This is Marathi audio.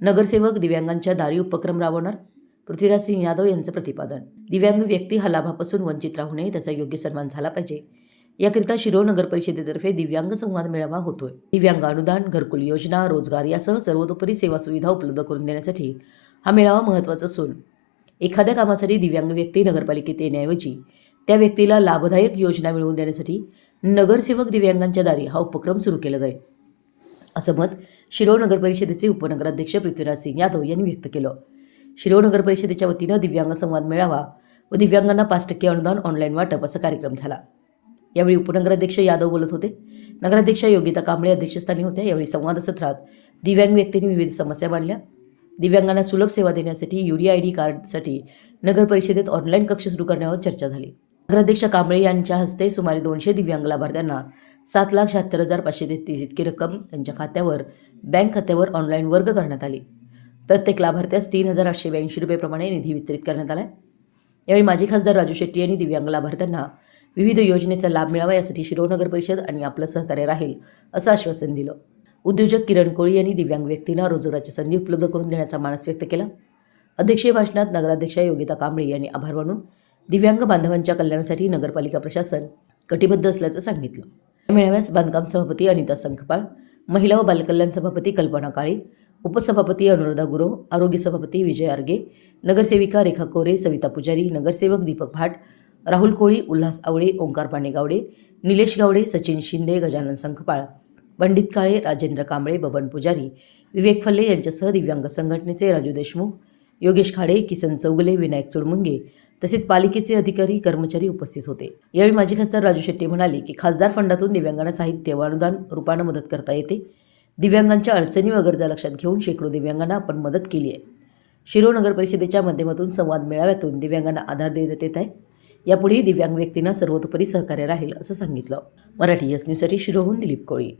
नगरसेवक दिव्यांगांच्या दारी उपक्रम राबवणार, पृथ्वीराज सिंह यादव यांचं प्रतिपादन। दिव्यांग व्यक्ती हा लाभापासून वंचित राहू नये, त्याचा योग्य सन्मान झाला पाहिजे, याकरिता शिरोळ नगर परिषदेतर्फे दिव्यांग संवाद मेळावा होतोय। दिव्यांग अनुदान, घरकुल योजना, रोजगार यासह सर्वतोपरी सेवा सुविधा उपलब्ध करून देण्यासाठी हा मेळावा महत्त्वाचा असून एखाद्या कामासाठी दिव्यांग व्यक्ती नगरपालिकेत येण्याऐवजी त्या व्यक्तीला लाभदायक योजना मिळवून देण्यासाठी नगरसेवक दिव्यांगांच्या दारी हा उपक्रम सुरू केला जाईल, असं मत शिरोळ नगर परिषदेचे उपनगराध्यक्ष पृथ्वीराज सिंह यादव यांनी व्यक्त केलं। शिरोळ नगर परिषदेच्या वतीनं दिव्यांग संवाद मेळावा व दिव्यांगांना 5% अनुदान ऑनलाईन वाटप असा कार्यक्रम झाला। यावेळी उपनगराध्यक्ष यादव बोलत होते। नगराध्यक्षा योगिता कांबळे अध्यक्षस्थानी होत्या। यावेळी संवाद सत्रात दिव्यांग व्यक्तींनी विविध समस्या मांडल्या। दिव्यांगांना सुलभ सेवा देण्यासाठी UDID कार्डसाठी नगर परिषदेत ऑनलाईन कक्ष सुरू करण्यावर चर्चा झाली। नगराध्यक्ष कांबळे यांच्या हस्ते सुमारे 200 दिव्यांग लाभार्थ्यांना 7,76,533 इतकी रक्कम त्यांच्या खात्यावर बँक खात्यावर ऑनलाईन वर्ग करण्यात आली। प्रत्येक लाभार्थ्यास 3,882 रुपये प्रमाणे निधी वितरित करण्यात आला। यावेळी माजी खासदार राजू शेट्टी यांनी दिव्यांग लाभार्थ्यांना विविध योजनेचा लाभ मिळावा यासाठी शिरोळ नगर परिषद आणि आपलं सहकार्य राहील असं आश्वासन दिलं। उद्योजक किरण कोळी यांनी दिव्यांग व्यक्तींना रोजगाराची संधी उपलब्ध करून देण्याचा मानस व्यक्त केला। अध्यक्षीय भाषणात नगराध्यक्षा योगिता कांबळे यांनी आभार मानून दिव्यांग बांधवांच्या कल्याणासाठी नगरपालिका प्रशासन कटिबद्ध असल्याचं सांगितलं। या मेळाव्यास बांधकाम सभापती अनिता संखपाळ, महिला व बालकल्याण सभापती कल्पना काळे, उपसभापती अनुराधा गुरव, आरोग्य सभापती विजय आर्गे, नगरसेविका रेखा कोरे, सविता पुजारी, नगरसेवक दीपक भाट, राहुल कोळी, उल्हास आवळे, ओंकार पांडे गावडे, निलेश गावडे, सचिन शिंदे, गजानन संखपाळ, पंडित काळे, राजेंद्र कांबळे, बबन पुजारी, विवेक फल्ले यांच्यासह दिव्यांग संघटनेचे राजू देशमुख, योगेश खाडे, किसन चौगले, विनायक चुडमुंगे तसेच पालिकेचे अधिकारी कर्मचारी उपस्थित होते। यावेळी माजी खासदार राजू शेट्टी म्हणाले की खासदार फंडातून दिव्यांगांना साहित्य व अनुदान रूपाने मदत करता येते। दिव्यांगांच्या अडचणी व गरजा लक्षात घेऊन शेकडो दिव्यांगांना आपण मदत केली आहे। शिरोळ नगर परिषदेच्या माध्यमातून संवाद मेळाव्यातून दिव्यांगांना आधार देण्यात येत आहे। यापुढे दिव्यांग व्यक्तींना सर्वतोपरी सहकार्य राहील असं सांगितलं। मराठी एस न्यूजसाठी शिरोळहून दिलीप कोळी।